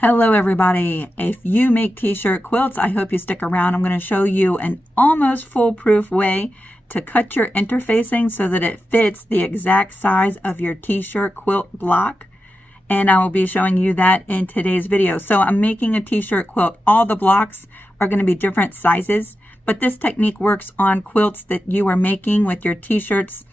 Hello everybody. If you make t-shirt quilts, I hope you stick around. I'm going to show you an almost foolproof way to cut your interfacing so that it fits the exact size of your t-shirt quilt block. And I will be showing you that in today's video. So I'm making a t-shirt quilt. All the blocks are going to be different sizes, but this technique works on quilts that you are making with your t-shirts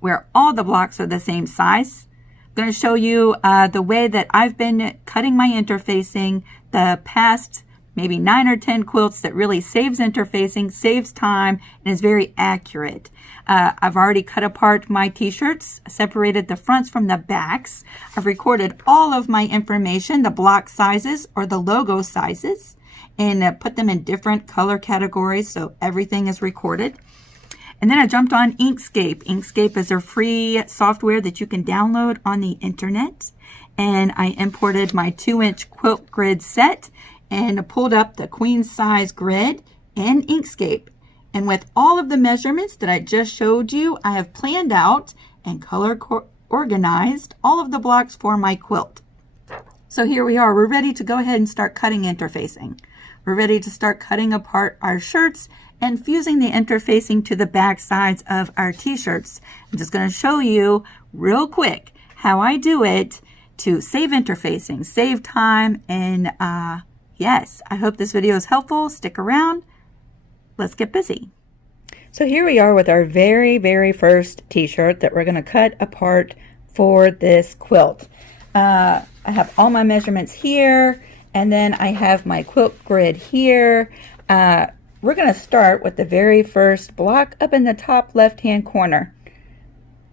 where all the blocks are the same size. I'm going to show you the way that I've been cutting my interfacing the past maybe 9 or 10 quilts that really saves interfacing, saves time, and is very accurate. I've already cut apart my t-shirts, separated the fronts from the backs. I've recorded all of my information, the block sizes or the logo sizes, and put them in different color categories so everything is recorded. And then I jumped on Inkscape. Inkscape is a free software that you can download on the internet. And I imported my 2-inch quilt grid set and pulled up the queen size grid in Inkscape. And with all of the measurements that I just showed you, I have planned out and color organized all of the blocks for my quilt. So here we are. We're ready to go ahead and start cutting interfacing. We're ready to start cutting apart our shirts and fusing the interfacing to the back sides of our t-shirts. I'm just going to show you real quick how I do it to save interfacing, save time, and yes, I hope this video is helpful. Stick around. Let's get busy. So here we are with our very first t-shirt that we're going to cut apart for this quilt. I have all my measurements here, and then I have my quilt grid here. We're going to start with the very first block up in the top left-hand corner.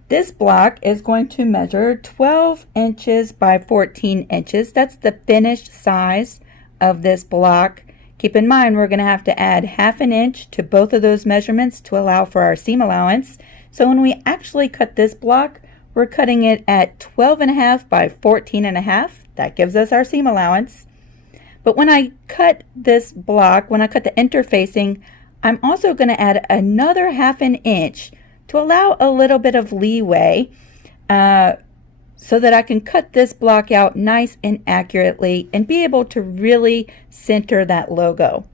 This block is going to measure 12 inches by 14 inches. That's the finished size of this block. Keep in mind, we're going to have to add 1/2 inch to both of those measurements to allow for our seam allowance. So when we actually cut this block, we're cutting it at 12.5 by 14.5. That gives us our seam allowance. But when I cut this block, when I cut the interfacing, I'm also going to add another 1/2 inch to allow a little bit of leeway so that I can cut this block out nice and accurately and be able to really center that logo.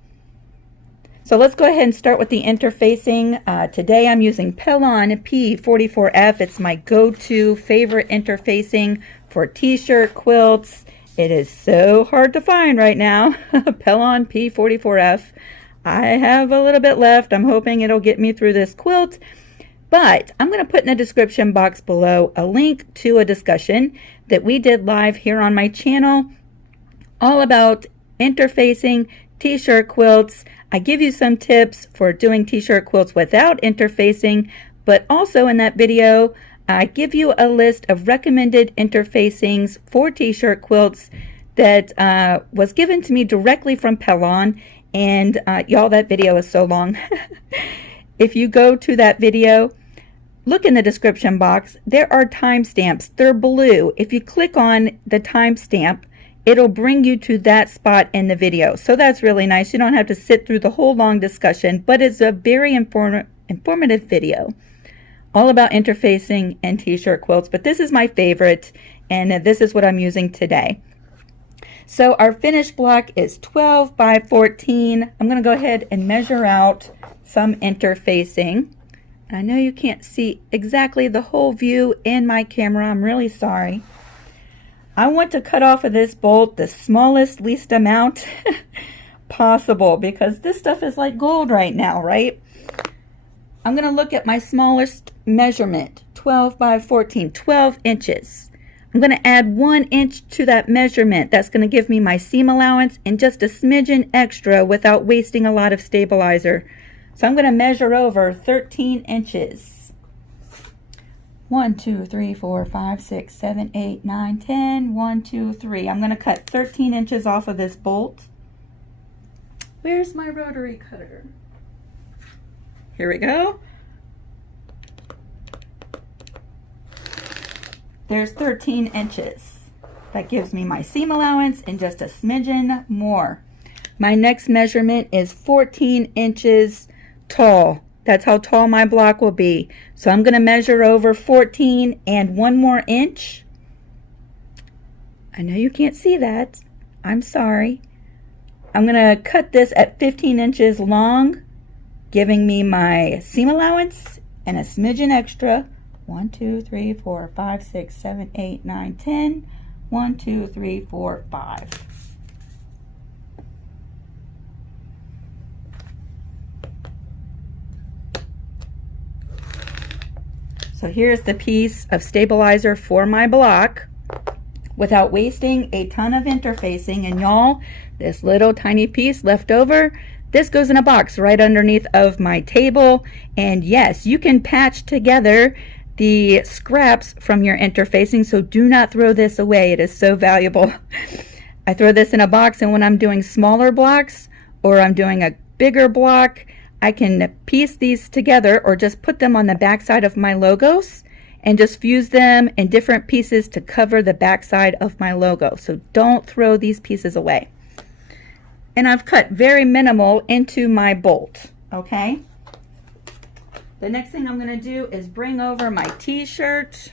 So let's go ahead and start with the interfacing. Today I'm using Capen P44F. It's my go-to favorite interfacing for t-shirt quilts. It is so hard to find right now. Capen P44F. I have a little bit left. I'm hoping it'll get me through this quilt. But I'm going to put in the description box below a link to a discussion that we did live here on my channel all about interfacing t-shirt quilts. I give you some tips for doing t-shirt quilts without interfacing, but also in that video I give you a list of recommended interfacings for t-shirt quilts that was given to me directly from Capen, and y'all, that video is so long. If you go to that video, look in the description box. There are timestamps. They're blue. If you click on the timestamp, it'll bring you to that spot in the video. So that's really nice. You don't have to sit through the whole long discussion, but it's a very informative video all about interfacing and t-shirt quilts. But this is my favorite, and this is what I'm using today. So our finished block is 12 by 14. I'm going to go ahead and measure out some interfacing. I know you can't see exactly the whole view in my camera. I'm really sorry. I want to cut off of this bolt the smallest, least amount possible because this stuff is like gold right now, right? I'm going to look at my smallest measurement, 12 by 14, 12 inches. I'm going to add 1 inch to that measurement. That's going to give me my seam allowance and just a smidgen extra without wasting a lot of stabilizer. So I'm going to measure over 13 inches. 1, 2, 3, 4, 5, 6, 7, 8, 9, 10. 1, 2, 3. I'm going to cut 13 inches off of this bolt. Where's my rotary cutter? Here we go. There's 13 inches. That gives me my seam allowance and just a smidgen more. My next measurement is 14 inches tall. That's how tall my block will be. So I'm going to measure over 14 and 1 more inch. I know you can't see that. I'm sorry. I'm going to cut this at 15 inches long, giving me my seam allowance and a smidgen extra. 1, 2, 3, 4, 5, 6, 7, 8, 9, 10. 1, 2, 3, 4, 5. So here's the piece of stabilizer for my block without wasting a ton of interfacing. And y'all, this little tiny piece left over, this goes in a box right underneath of my table. And yes, you can patch together the scraps from your interfacing, so do not throw this away. It is so valuable. I throw this in a box, and when I'm doing smaller blocks or I'm doing a bigger block, I can piece these together or just put them on the back side of my logos and just fuse them in different pieces to cover the back side of my logo. So don't throw these pieces away. And I've cut very minimal into my bolt, okay? The next thing I'm going to do is bring over my t-shirt.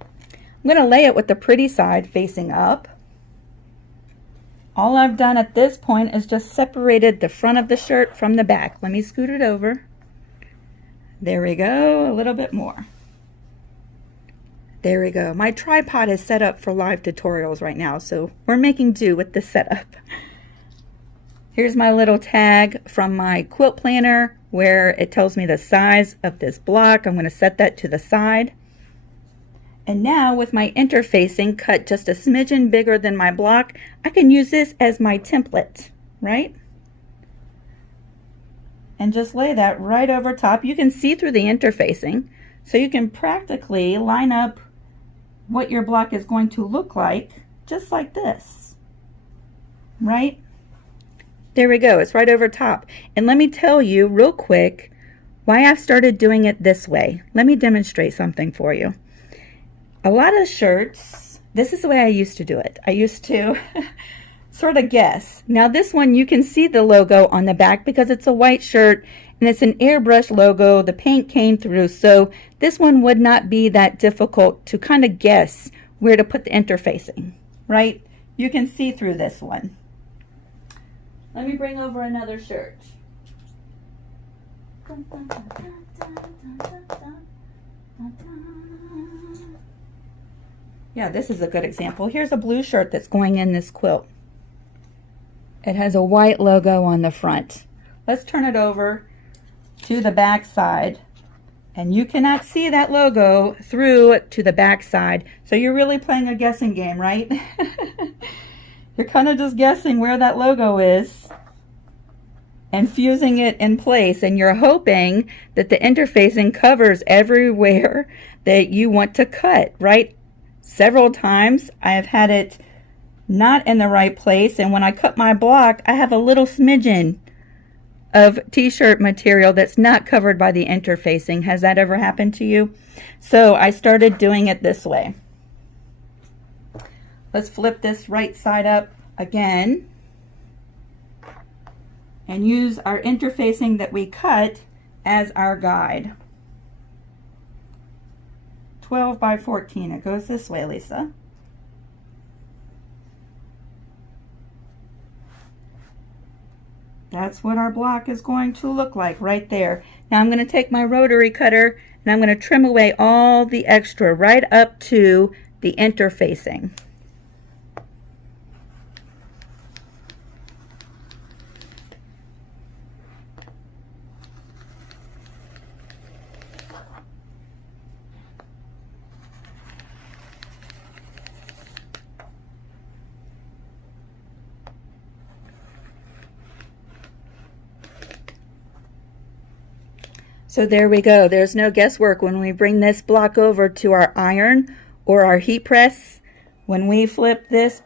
I'm going to lay it with the pretty side facing up. All I've done at this point is just separated the front of the shirt from the back. Let me scoot it over. There we go, a little bit more. There we go. My tripod is set up for live tutorials right now, so we're making do with this setup. Here's my little tag from my quilt planner where it tells me the size of this block. I'm going to set that to the side. And now with my interfacing cut just a smidgen bigger than my block, I can use this as my template, right? And just lay that right over top. You can see through the interfacing, so you can practically line up what your block is going to look like, just like this, right? There we go, it's right over top. And let me tell you real quick why I've started doing it this way. Let me demonstrate something for you. A lot of shirts, this is the way I used to do it. I used to sort of guess. Now this one, you can see the logo on the back because it's a white shirt and it's an airbrush logo. The paint came through, so this one would not be that difficult to kind of guess where to put the interfacing, right? You can see through this one. Let me bring over another shirt. Yeah, this is a good example. Here's a blue shirt that's going in this quilt. It has a white logo on the front. Let's turn it over to the back side. And you cannot see that logo through to the back side. So you're really playing a guessing game, right? You're kind of just guessing where that logo is and fusing it in place. And you're hoping that the interfacing covers everywhere that you want to cut, right? Several times I've had it not in the right place, and when I cut my block, I have a little smidgen of t-shirt material that's not covered by the interfacing. Has that ever happened to you? So I started doing it this way. Let's flip this right side up again and use our interfacing that we cut as our guide. 12 by 14. It goes this way, Lisa. That's what our block is going to look like right there. Now I'm going to take my rotary cutter and I'm going to trim away all the extra right up to the interfacing. So there we go. There's no guesswork when we bring this block over to our iron or our heat press. When we flip this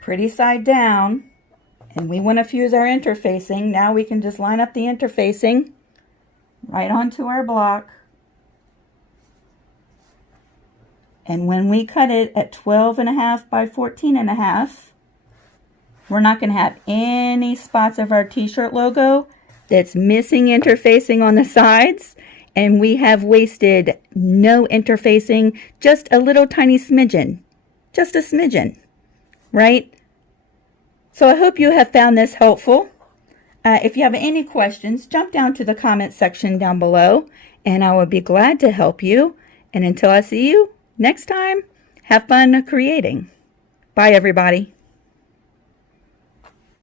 pretty side down and we want to fuse our interfacing, now we can just line up the interfacing right onto our block. And when we cut it at 12.5 by 14.5, we're not going to have any spots of our t-shirt logo that's missing interfacing on the sides, and we have wasted no interfacing, just a little tiny smidgen, just a smidgen. right? So I hope you have found this helpful. If you have any questions, jump down to the comment section down below, and I will be glad to help you. And until I see you next time, have fun creating. Bye, everybody.